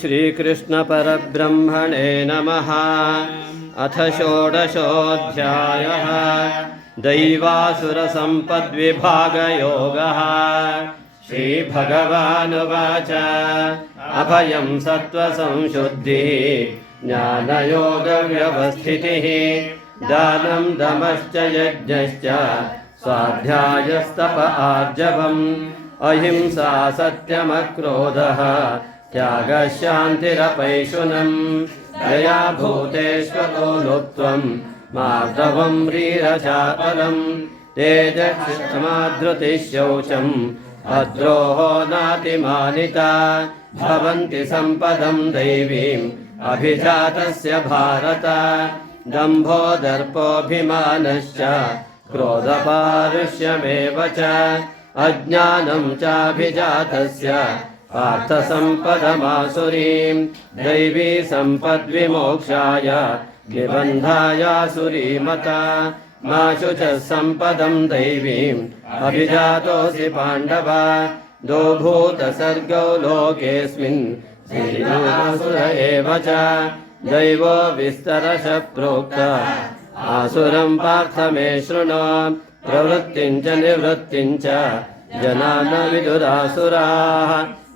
श्रीकृष्णपरब्रह्मणे नमः। अथ षोडशोऽध्यायः। दैवासुरसम्पद्विभागयोगः। श्रीभगवानुवाच अभयं सत्त्वसंशुद्धिः ज्ञानयोगव्यवस्थितिः दानं दमश्च यज्ञश्च स्वाध्यायस्तप आर्जवम् अहिंसा सत्यमक्रोधः त्यागः शान्तिरपैशुनम् दया भूतेष्वतो लुप्त्वं मार्दवं ह्रीरचापलम् तेजक्षमाधृतिः शौचम् अद्रोहो नातिमानिता भवन्ति सम्पदं दैवीम् अभिजातस्य भारत दम्भो दर्पोऽभिमानश्च क्रोधपारुष्यमेव च अज्ञानं चाभिजातस्य पार्थसम्पदमासुरीं दैवी सम्पद्विमोक्षाय निबन्धायासुरीमता मा शुचः सम्पदं दैवीम् अभिजातोऽसि पाण्डव द्वौ भूतसर्गौ लोकेऽस्मिन् श्रीरासुर एव च दैवो विस्तरशः प्रोक्त आसुरं पार्थ मे शृणु प्रवृत्तिं च निवृत्तिं च जना न विदुरासुराः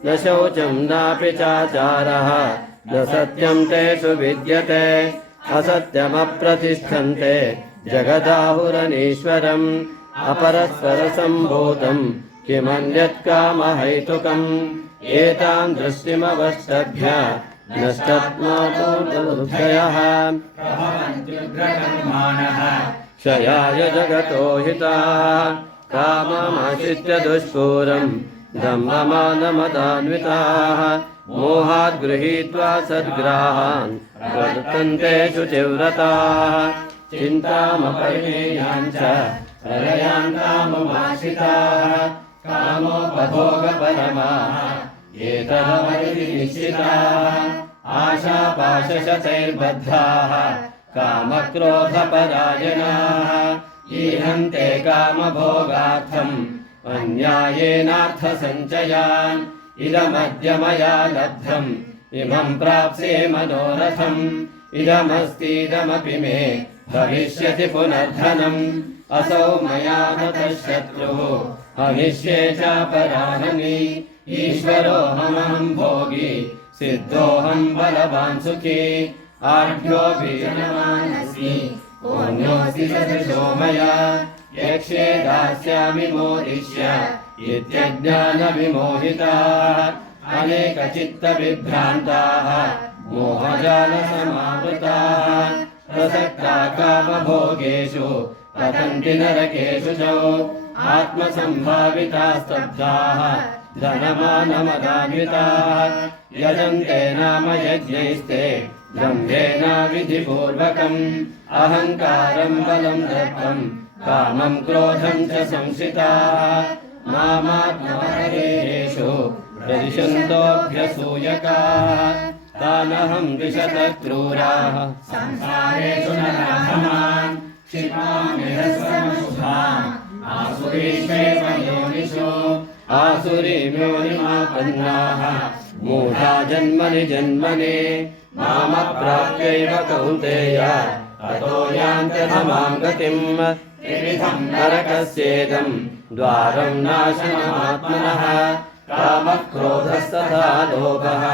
न शौचं नापि चाचारः न सत्यं तेषु विद्यते असत्यमप्रतिष्ठन्ते जगदाहुरनीश्वरम् अपरस्परसम्भूतं किमन्यत् कामहैतुकम् एतां दृष्टिमवष्टभ्य नष्टात्मादुर्धयः क्षयाय जगतो हिताः काममाश्रित्य दुष्पूरम् दम्भमानमदान्विताः मोहात् गृहीत्वा सद्ग्राहान् वर्तन्ते शुचिव्रताः चिन्तामपरिमेयाञ्च प्रलयान्ताममाश्रिताः कामोपभोगपरमाः एतमनिश्चिताः आशापाशशतैर्बद्धाः कामक्रोधपरायणाः ईहन्ते कामभोगार्थम् अन्यायेनार्थसञ्चयान् इदमद्य मया लब्धम् इमं प्राप्स्ये मनोरथम् इदमस्तीदमपि मे भविष्यति पुनर्धनम् असौ मया हतः शत्रुः हनिष्ये चापराननि ईश्वरोऽहमहं भोगी सिद्धोऽहं बलवान् सुखी आढ्योऽपि जनमानस्मि पुण्योऽस्ति सदृशो मया यक्ष्ये दास्यामि मोदिष्य इत्यज्ञानविमोहिताः अनेकचित्तविभ्रान्ताः मोहजालसमावृताः प्रसक्ता कामभोगेषु पतन्ति नरकेषु च आत्मसम्भाविताः स्तब्धाः धनमानमदान्विताः यजन्ते नाम यज्ञैस्ते ब्रह्मेण विधिपूर्वकम् अहङ्कारं बलं दर्पं कामं क्रोधं च संश्रिताः मामात्महरेषु प्रदिशन्तोऽभ्यसूयकाः तानहं द्विषतः क्रूराः संसारेषु नराधमान् क्षिपाम्यह स्वमशुभाम् आसुरीष्वेव योनिषु आसुरीम्योनिमापन्नाः मूढा जन्मनि जन्मनि मामप्राप्यैव कौन्तेय ततो यान्त्यधमां गतिम् त्रिविधं नरकस्येदं द्वारं नाशनमात्मनः कामः क्रोधस्तथा लोभः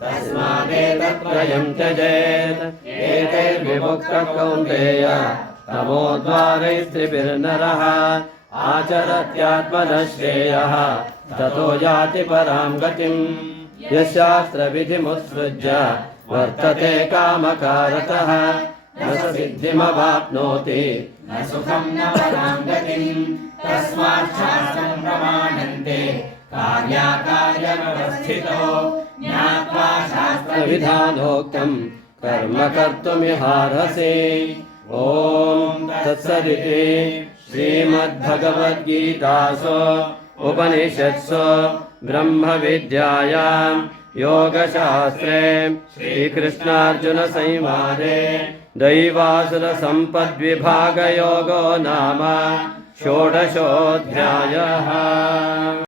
तस्मादेतत्त्रयं त्यजेत् एतैर्विमुक्तः कौन्तेय तमोद्वारैस्त्रिभिर्नरः आचरत्यात्मनः श्रेयः ततो याति परां गतिम् यशास्त्रविधिमुत्सृज्य वर्तते कामकारतः न स सिद्धिमवाप्नोति न सुखं न परां गतिम् तस्मात् शास्त्रं प्रमाणन्ते कार्याकार्यव्यवस्थितो ज्ञात्वा शास्त्रविधानोक्तं कर्म कर्तुमिहार्हसि। ॐ तत्सदिति श्रीमद्भगवद्गीतासु उपनिषत्सु ब्रह्मविद्यायां योगशास्त्रे श्रीकृष्णार्जुनसंवादे दैवासुरसम्पद्विभागयोगो नाम षोडशोऽध्यायः।